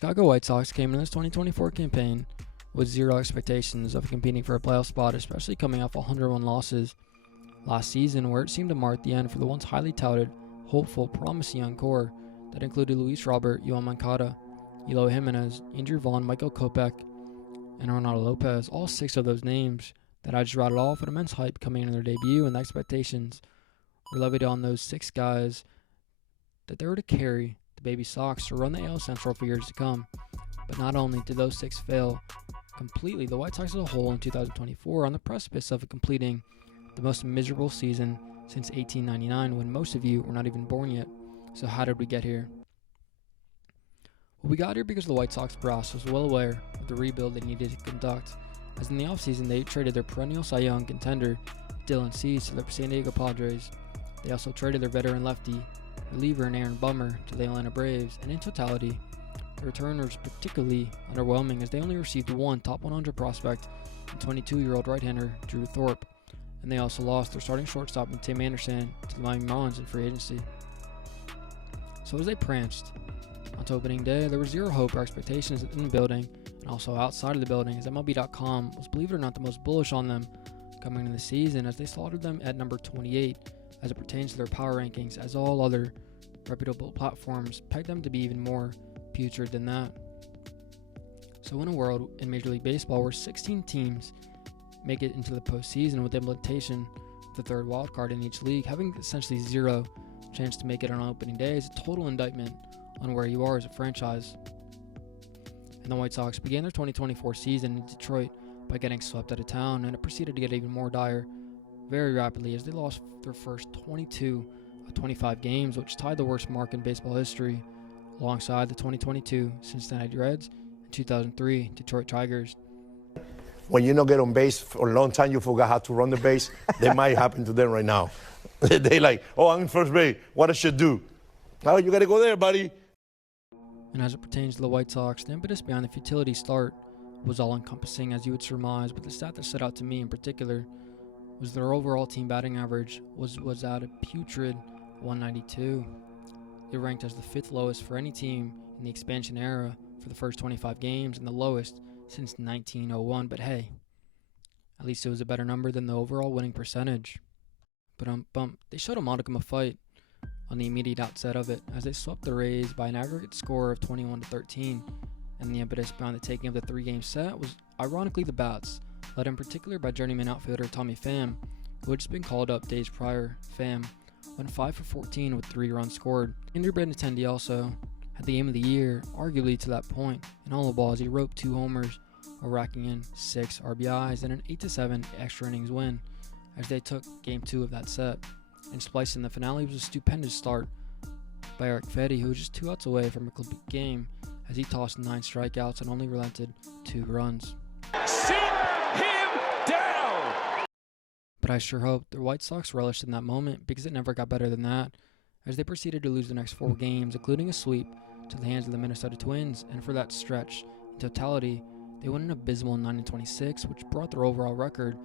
Chicago White Sox came into this 2024 campaign with zero expectations of competing for a playoff spot, especially coming off 101 losses last season, where it seemed to mark the end for the once highly touted, hopeful, promising young core that included Luis Robert, Yoan Moncada, Eloy Jimenez, Andrew Vaughn, Michael Kopech, and Ronaldo Lopez. All 6 of those names that I just rattled off with immense hype coming into their debut, and the expectations were levied on those 6 guys that they were to carry the Baby Sox to run the AL Central for years to come. But not only did those 6 fail completely, the White Sox as a whole in 2024 on the precipice of completing the most miserable season since 1899, when most of you were not even born yet. So how did we get here? Well, we got here because the White Sox brass was well aware of the rebuild they needed to conduct, as in the offseason they traded their perennial Cy Young contender Dylan Cease to the San Diego Padres. They also traded their veteran lefty reliever and Aaron Bummer to the Atlanta Braves, and in totality, the return was particularly underwhelming, as they only received one top 100 prospect and 22-year-old right-hander Drew Thorpe, and they also lost their starting shortstop and Tim Anderson to the Miami Marlins in free agency. So as they pranced onto opening day, there was zero hope or expectations in the building and also outside of the building, as MLB.com was, believe it or not, the most bullish on them coming into the season, as they slaughtered them at number 28 as it pertains to their power rankings, as all other reputable platforms pegged them to be even more putrid than that. So in a world in Major League Baseball where 16 teams make it into the postseason with the implementation of the third wild card in each league, having essentially zero chance to make it on opening day is a total indictment on where you are as a franchise. And the White Sox began their 2024 season in Detroit by getting swept out of town, and it proceeded to get even more dire very rapidly as they lost their first 22 of 25 games, which tied the worst mark in baseball history, alongside the 2022 Cincinnati Reds and 2003 Detroit Tigers. When you don't get on base for a long time, you forgot how to run the base. That might happen to them right now. They like, oh, I'm in first base. What I should do? Oh, you got to go there, buddy. And as it pertains to the White Sox, the impetus behind the futility start was all-encompassing, as you would surmise, but the stat that stood out to me in particular was their overall team batting average was at a putrid 192. They ranked as the 5th lowest for any team in the expansion era for the first 25 games, and the lowest since 1901. But hey, at least it was a better number than the overall winning percentage. But they showed a modicum of fight on the immediate outset of it, as they swept the Rays by an aggregate score of 21-13, and the impetus behind the taking of the 3-game set was ironically the bats, led in particular by journeyman outfielder Tommy Pham, who had just been called up days prior. Pham went 5 for 14 with 3 runs scored. Andrew Benintendi also had the game of the year, arguably to that point, in all the balls. He roped 2 homers while racking in 6 RBIs and an 8-7 extra innings win, as they took Game 2 of that set. And splicing the finale was a stupendous start by Eric Fedde, who was just 2 outs away from a complete game, as he tossed 9 strikeouts and only relented 2 runs. Sit him down! But I sure hope the White Sox relished in that moment, because it never got better than that, as they proceeded to lose the next 4 games, including a sweep to the hands of the Minnesota Twins, and for that stretch, in totality, they went an abysmal 9-26, which brought their overall record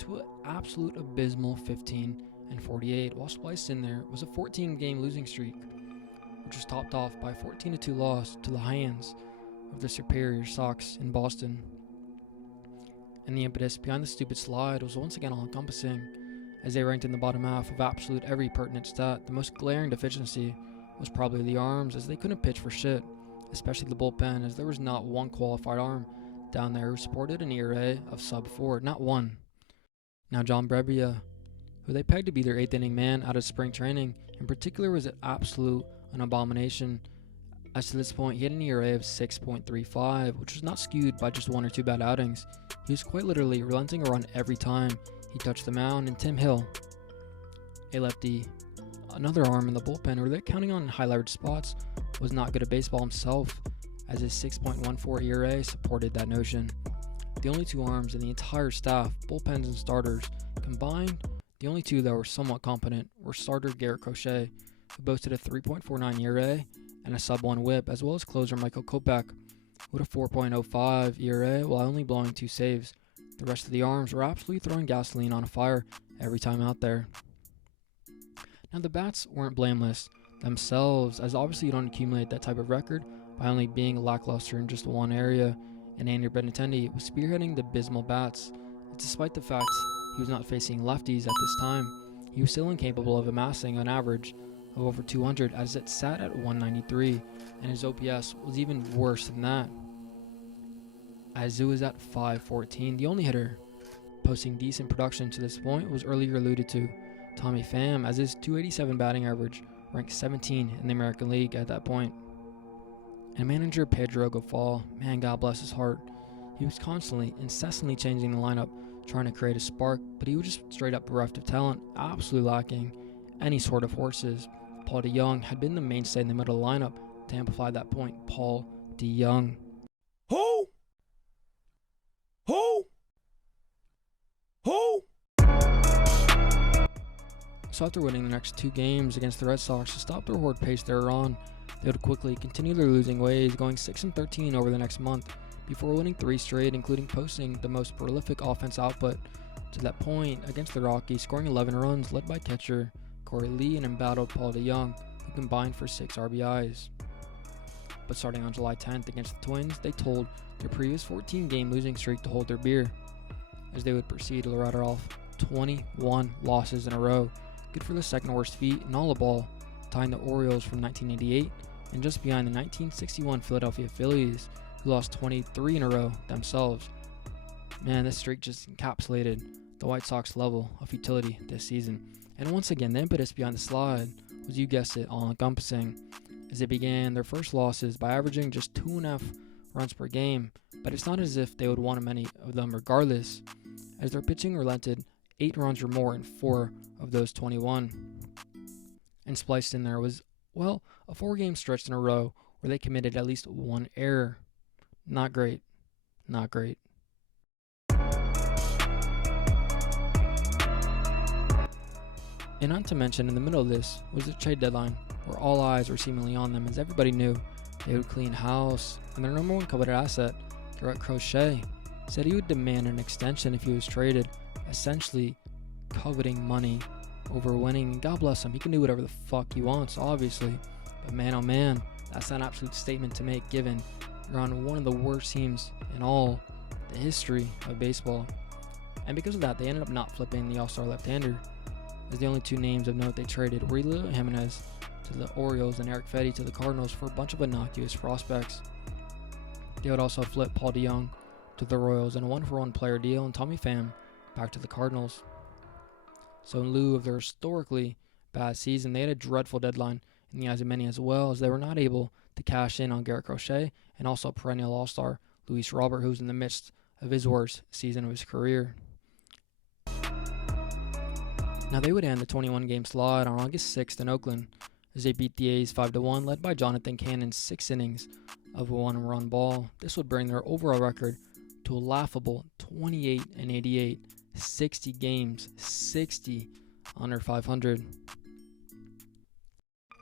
to an absolute abysmal 15-48, while spliced in there was a 14-game losing streak, which was topped off by a 14-2 loss to the hands of the superior Sox in Boston. And the impetus behind the stupid slide was once again all-encompassing, as they ranked in the bottom half of absolute every pertinent stat. The most glaring deficiency was probably the arms, as they couldn't pitch for shit, especially the bullpen, as there was not one qualified arm down there who sported an ERA of sub-4, not one. Now John Brebbia, who they pegged to be their 8th inning man out of spring training, in particular was an abomination, as to this point he had an ERA of 6.35, which was not skewed by just 1 or 2 bad outings. He was quite literally relenting a run every time he touched the mound. And Tim Hill, a lefty, another arm in the bullpen who they're counting on high leverage spots, was not good at baseball himself, as his 6.14 ERA supported that notion. The only 2 arms in the entire staff, bullpens and starters combined, the only 2 that were somewhat competent were starter Garrett Crochet, who boasted a 3.49 ERA and a sub-1 whip, as well as closer Michael Kopech, with a 4.05 ERA while only blowing 2 saves. The rest of the arms were absolutely throwing gasoline on a fire every time out there. Now the bats weren't blameless themselves, as obviously you don't accumulate that type of record by only being lackluster in just one area, and Andy Benintendi was spearheading the abysmal bats. Despite the fact he was not facing lefties at this time, he was still incapable of amassing an average of over 200 as it sat at 193, and his OPS was even worse than that, as it was at 514. The only hitter posting decent production to this point was earlier alluded to Tommy Pham, as his 287 batting average ranked 17 in the American League at that point. And manager Pedro Gafal, man, God bless his heart, he was incessantly changing the lineup, trying to create a spark, but he was just straight up bereft of talent, absolutely lacking any sort of horses. Paul DeJong had been the mainstay in the middle of the lineup. To amplify that point, Paul DeJong. Who? So after winning the next 2 games against the Red Sox to stop the record pace they were on, they would quickly continue their losing ways, going 6-13 over the next month, before winning 3 straight, including posting the most prolific offense output to that point against the Rockies, scoring 11 runs, led by catcher Corey Lee and embattled Paul DeJong, who combined for 6 RBIs. But starting on July 10th against the Twins, they told their previous 14-game losing streak to hold their beer, as they would proceed to rattle off 21 losses in a row, good for the second worst feat in all of ball, tying the Orioles from 1988 and just behind the 1961 Philadelphia Phillies, who lost 23 in a row themselves. Man, this streak just encapsulated the White Sox level of futility this season. And once again, the impetus behind the slide was, you guessed it, all-encompassing, as they began their first losses by averaging just 2.5 runs per game. But it's not as if they would want many of them regardless, as their pitching relented 8 runs or more in 4 of those 21. And spliced in there was, well, a 4-game stretch in a row where they committed at least 1 error. Not great. Not great. And not to mention, in the middle of this was the trade deadline, where all eyes were seemingly on them, as everybody knew they would clean house, and their number 1 coveted asset, Garrett Crochet, said he would demand an extension if he was traded, essentially coveting money over winning. And God bless him, he can do whatever the fuck he wants, obviously, but man oh man, that's an absolute statement to make, given you're on one of the worst teams in all the history of baseball. And because of that, they ended up not flipping the all-star left-hander, as the only 2 names of note they traded were Eloy Jimenez to the Orioles and Eric Fedde to the Cardinals for a bunch of innocuous prospects. They would also flip Paul DeJong to the Royals in a 1-for-1 player deal, and Tommy Pham back to the Cardinals. So in lieu of their historically bad season, they had a dreadful deadline in the eyes of many, as well, as they were not able to cash in on Garrett Crochet and also perennial all-star Luis Robert, who's in the midst of his worst season of his career. Now they would end the 21-game slide on August 6th in Oakland, as they beat the A's 5-1, led by Jonathan Cannon's 6 innings of a 1-run ball. This would bring their overall record to a laughable 28-88, 60 games, 60 under 500. And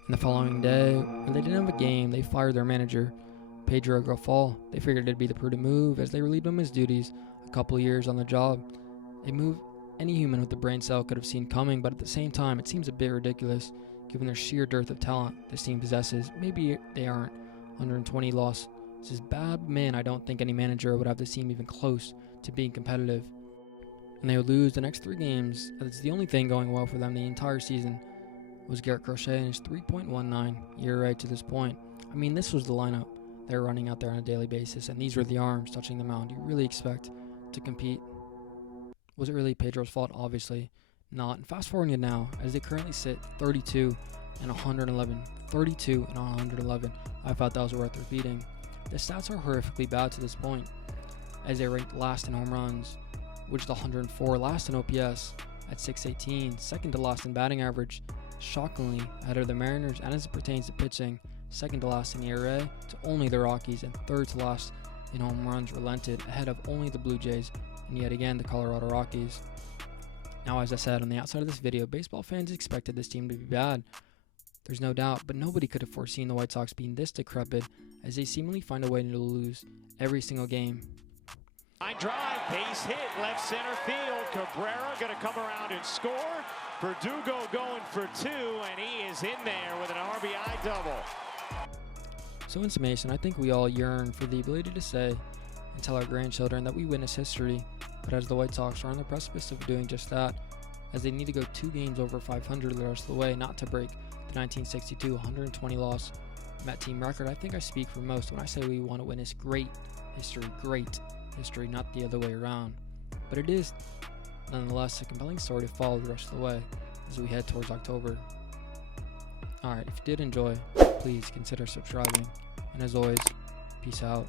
the following day, when they didn't have a game, they fired their manager, Pedro Gafal. They figured it'd be the prudent move, as they relieved him of his duties a couple of years on the job. A move any human with a brain cell could have seen coming, but at the same time, it seems a bit ridiculous, given their sheer dearth of talent this team possesses. Maybe they aren't 120 loss. This is bad, but man, I don't think any manager would have this team even close to being competitive. And they would lose the next 3 games, as it's the only thing going well for them the entire season was Garrett Crochet and his 3.19 ERA to this point. I mean, this was the lineup they were running out there on a daily basis, and these were the arms touching the mound you really expect to compete. Was it really Pedro's fault? Obviously not. And fast forwarding it now, as they currently sit 32 and 111. 32 and 111. I thought that was worth repeating. The stats are horrifically bad to this point, as they ranked last in home runs, which is 104, last in OPS at 618, second to last in batting average, shockingly ahead of the Mariners, and as it pertains to pitching, second to last in ERA to only the Rockies, and third to last in home runs relented, ahead of only the Blue Jays and yet again the Colorado Rockies. Now, as I said on the outside of this video, baseball fans expected this team to be bad. There's no doubt, but nobody could have foreseen the White Sox being this decrepit, as they seemingly find a way to lose every single game. Line drive, base hit, left center field. Cabrera going to come around and score. Verdugo going for 2, and he is in there with an RBI double. So in summation, I think we all yearn for the ability to say and tell our grandchildren that we witnessed history, but as the White Sox are on the precipice of doing just that, as they need to go 2 games over 500 the rest of the way not to break the 1962 120 loss Met team record, I think I speak for most when I say we want to witness great history, not the other way around. But it is nonetheless a compelling story to follow the rest of the way as we head towards October. Alright, if you did enjoy, please consider subscribing, and as always, peace out.